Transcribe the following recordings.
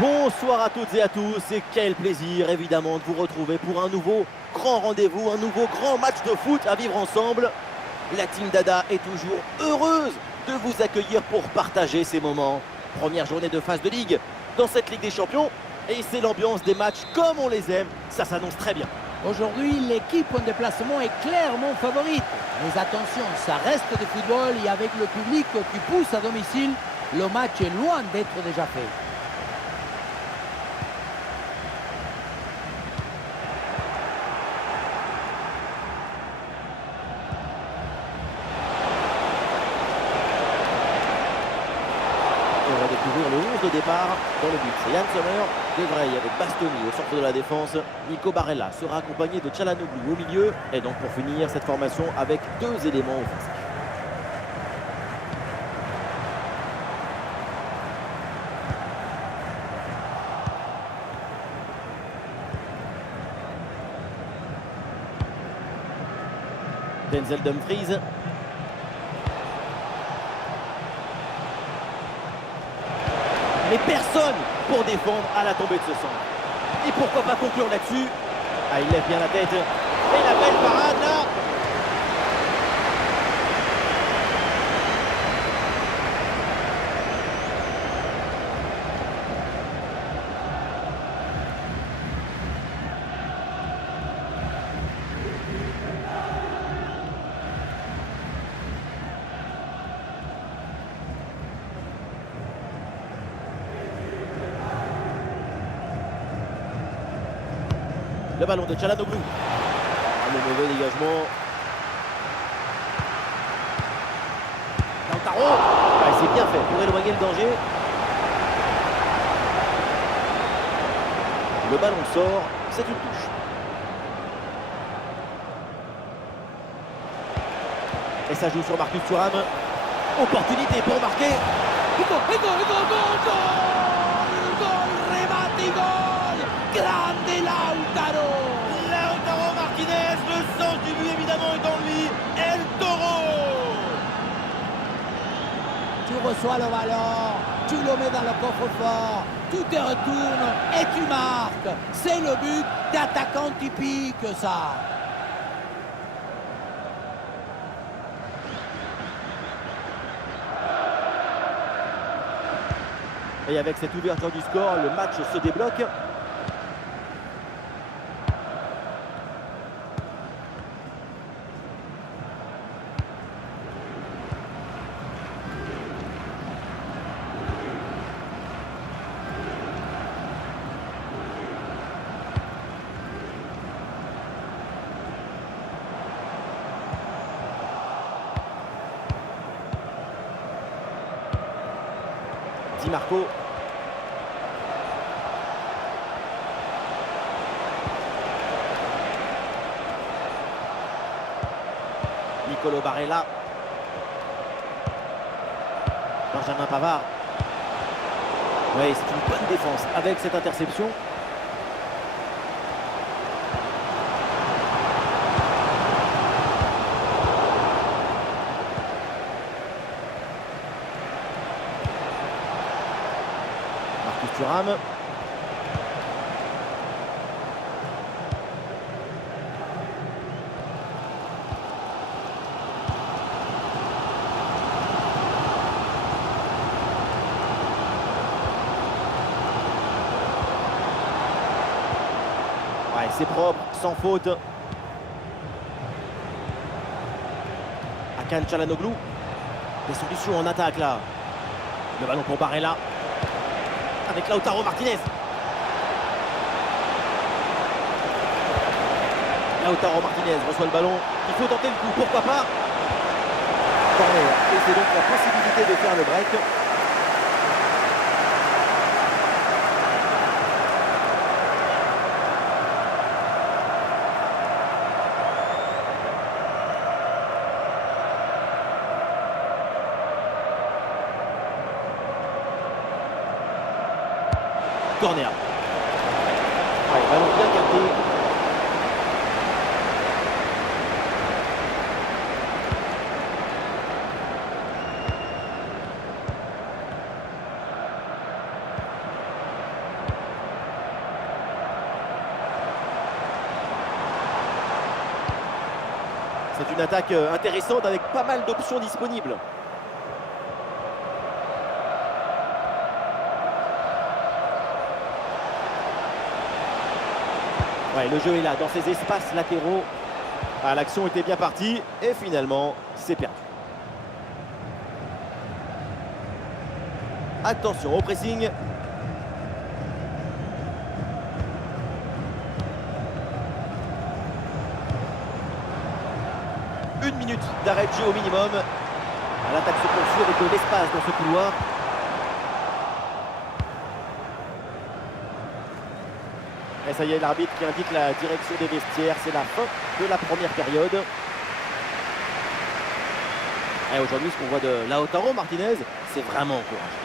Bonsoir à toutes et à tous et quel plaisir évidemment de vous retrouver pour un nouveau grand rendez-vous, un nouveau grand match de foot à vivre ensemble. La Team Dada est toujours heureuse de vous accueillir pour partager ces moments. Première journée de phase de Ligue dans cette Ligue des Champions et c'est l'ambiance des matchs comme on les aime, ça s'annonce très bien. Aujourd'hui, l'équipe en déplacement est clairement favorite. Mais attention, ça reste du football et avec le public qui pousse à domicile, le match est loin d'être déjà fait. On va découvrir le 11 de départ dans le but. C'est Yann Sommer, De Vrij avec Bastoni au centre de la défense. Nico Barella sera accompagné de Çalhanoğlu au milieu. Et donc pour finir cette formation avec deux éléments offensifs. Denzel Dumfries. Mais personne pour défendre à la tombée de ce centre. Et pourquoi pas conclure là-dessus? Ah, il lève bien la tête. Et la belle parade là. Le ballon de Çalhanoğlu. Le mauvais dégagement. Lautaro. Ah, c'est bien fait pour éloigner le danger. Le ballon sort, c'est une touche. Et ça joue sur Marcus Thuram. Opportunité pour marquer. Remate, gol! Grande Lautaro! Lautaro Martinez, le sens du but évidemment est en lui. El Toro. Tu reçois le ballon, tu le mets dans le coffre-fort, tu te retournes et tu marques. C'est le but d'attaquant typique, ça. Et avec cette ouverture du score, le match se débloque. Di Marco. Nicolo Barella. Benjamin Pavard. Oui, c'est une bonne défense avec cette interception. Marcus Thuram. Ouais, c'est propre, sans faute. Hakan Çalhanoğlu. Des solutions en attaque là. Le ballon pour Barella. Avec Lautaro Martinez. Lautaro Martinez reçoit le ballon. Il faut tenter le coup, pourquoi pas. Corner. Et c'est donc la possibilité de faire le break. Corner. Ouais, ballon bien capté. c'est une attaque intéressante avec pas mal d'options disponibles. Ouais, le jeu est là, dans ces espaces latéraux. Ah, l'action était bien partie et finalement, c'est perdu. Attention au pressing. Une minute d'arrêt de jeu au minimum. L'attaque se poursuit avec de l'espace dans ce couloir. Et ça y est, l'arbitre qui indique la direction des vestiaires. C'est la fin de la première période. Et aujourd'hui, ce qu'on voit de Lautaro Martinez, c'est vraiment encourageant.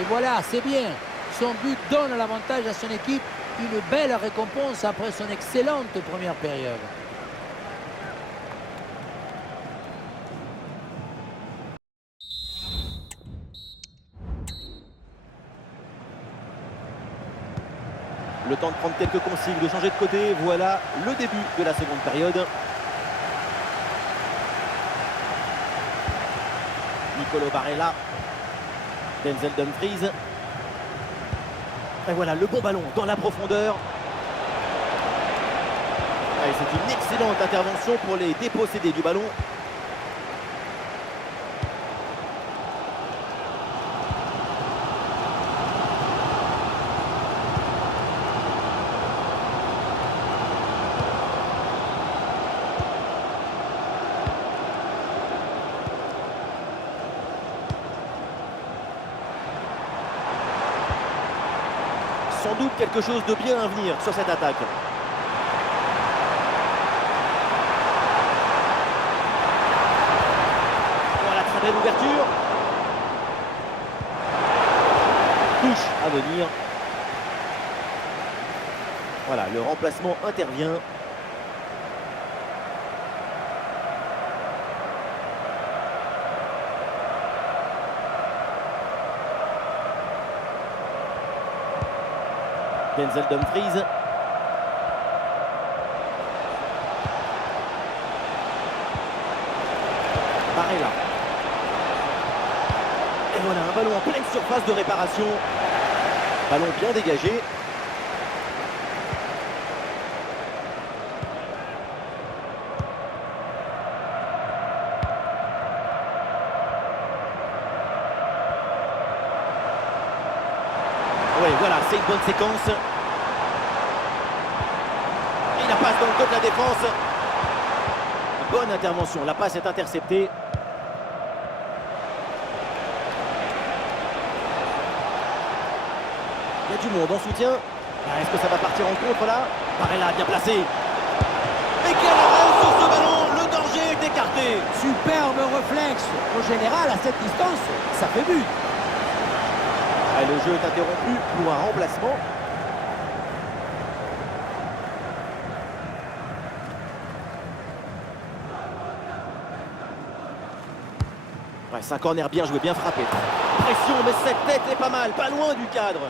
Et voilà, c'est bien. Son but donne l'avantage à son équipe. Une belle récompense après son excellente première période. Le temps de prendre quelques consignes, de changer de côté. Voilà le début de la seconde période. Nicolo Barella. Denzel Dumfries. Et voilà le bon ballon dans la profondeur. C'est une excellente intervention pour les dépossédés du ballon. Sans doute quelque chose de bien à venir sur cette attaque. Voilà, très belle ouverture. Touche à venir. Voilà, le remplacement intervient. Denzel Dumfries. Barella. Et voilà, un ballon en pleine surface de réparation. Ballon bien dégagé. Oui, voilà, c'est une bonne séquence. Et la passe dans le dos de la défense. Bonne intervention, la passe est interceptée. Il y a du monde en soutien. Est-ce que ça va partir en contre là? Barella bien placé. Et quel arrêt sur ce ballon! Le danger est écarté. Superbe réflexe. En général, à cette distance, ça fait but. Et le jeu est interrompu pour un remplacement. Ouais, c'est un corner bien joué, bien frappé. Pression, mais cette tête est pas mal, pas loin du cadre.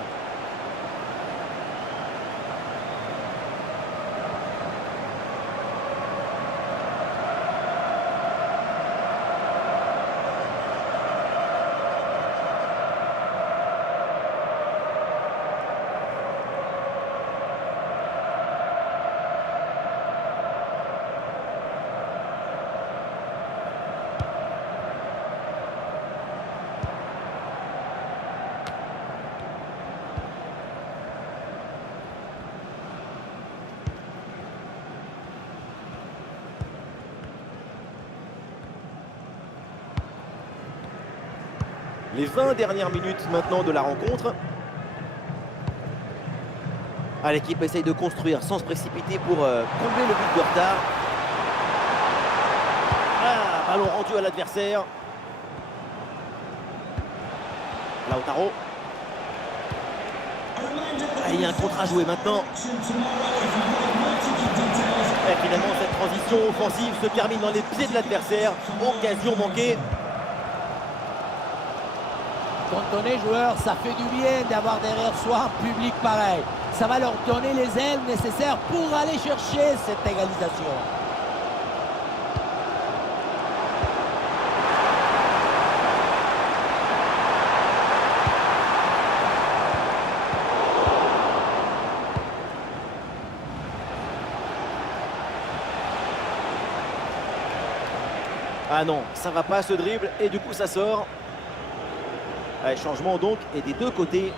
Les 20 dernières minutes maintenant de la rencontre. Ah, l'équipe essaye de construire sans se précipiter pour combler le but de retard. Ah, ballon rendu à l'adversaire. Lautaro. Ah, il y a un contre à jouer maintenant. Et finalement, cette transition offensive se termine dans les pieds de l'adversaire. Occasion manquée. Quand on est joueur, ça fait du bien d'avoir derrière soi un public pareil. Ça va leur donner les ailes nécessaires pour aller chercher cette égalisation. Ah non, ça va pas ce dribble et du coup ça sort. Allez, changement donc et des deux côtés.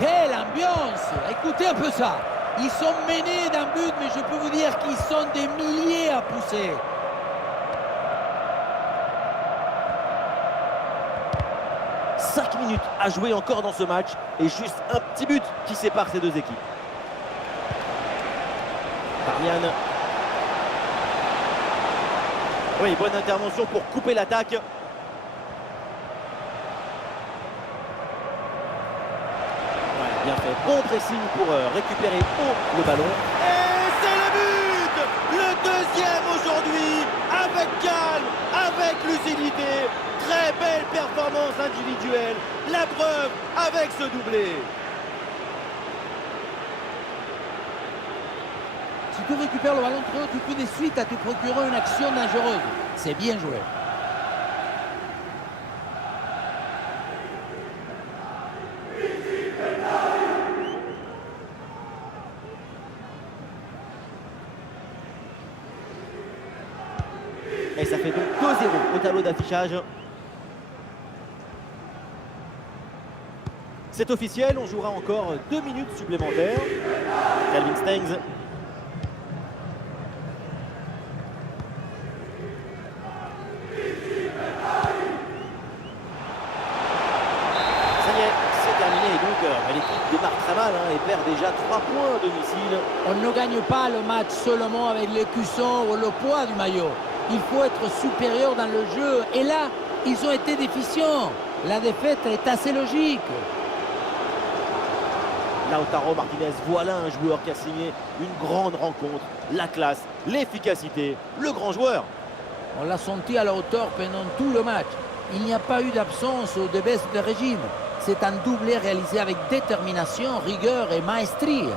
Quelle ambiance! Écoutez un peu ça. Ils sont menés d'un but, mais je peux vous dire qu'ils sont des milliers à pousser. Cinq minutes à jouer encore dans ce match et juste un petit but qui sépare ces deux équipes. Darmian. Oui, bonne intervention pour couper l'attaque. Ouais, bien fait. Bon pressing pour récupérer haut le ballon. Et c'est le but! Le deuxième aujourd'hui, avec calme, avec lucidité. Très belle performance individuelle. La preuve avec ce doublé. Si tu récupères le ballon trop haut, tu peux de suite à te procurer une action dangereuse. C'est bien joué. Et ça fait donc 2-0 au tableau d'affichage. C'est officiel, on jouera encore 2 minutes supplémentaires. Calvin Stengs. Ça y est, c'est terminé. Et donc l'équipe démarre très mal et perd déjà 3 points à domicile. On ne gagne pas le match seulement avec l'écusson ou le poids du maillot. Il faut être supérieur dans le jeu. Et là, ils ont été déficients. La défaite est assez logique. Lautaro Martinez, voilà un joueur qui a signé une grande rencontre. La classe, l'efficacité, le grand joueur. On l'a senti à la hauteur pendant tout le match. Il n'y a pas eu d'absence ou de baisse de régime. C'est un doublé réalisé avec détermination, rigueur et maestrie.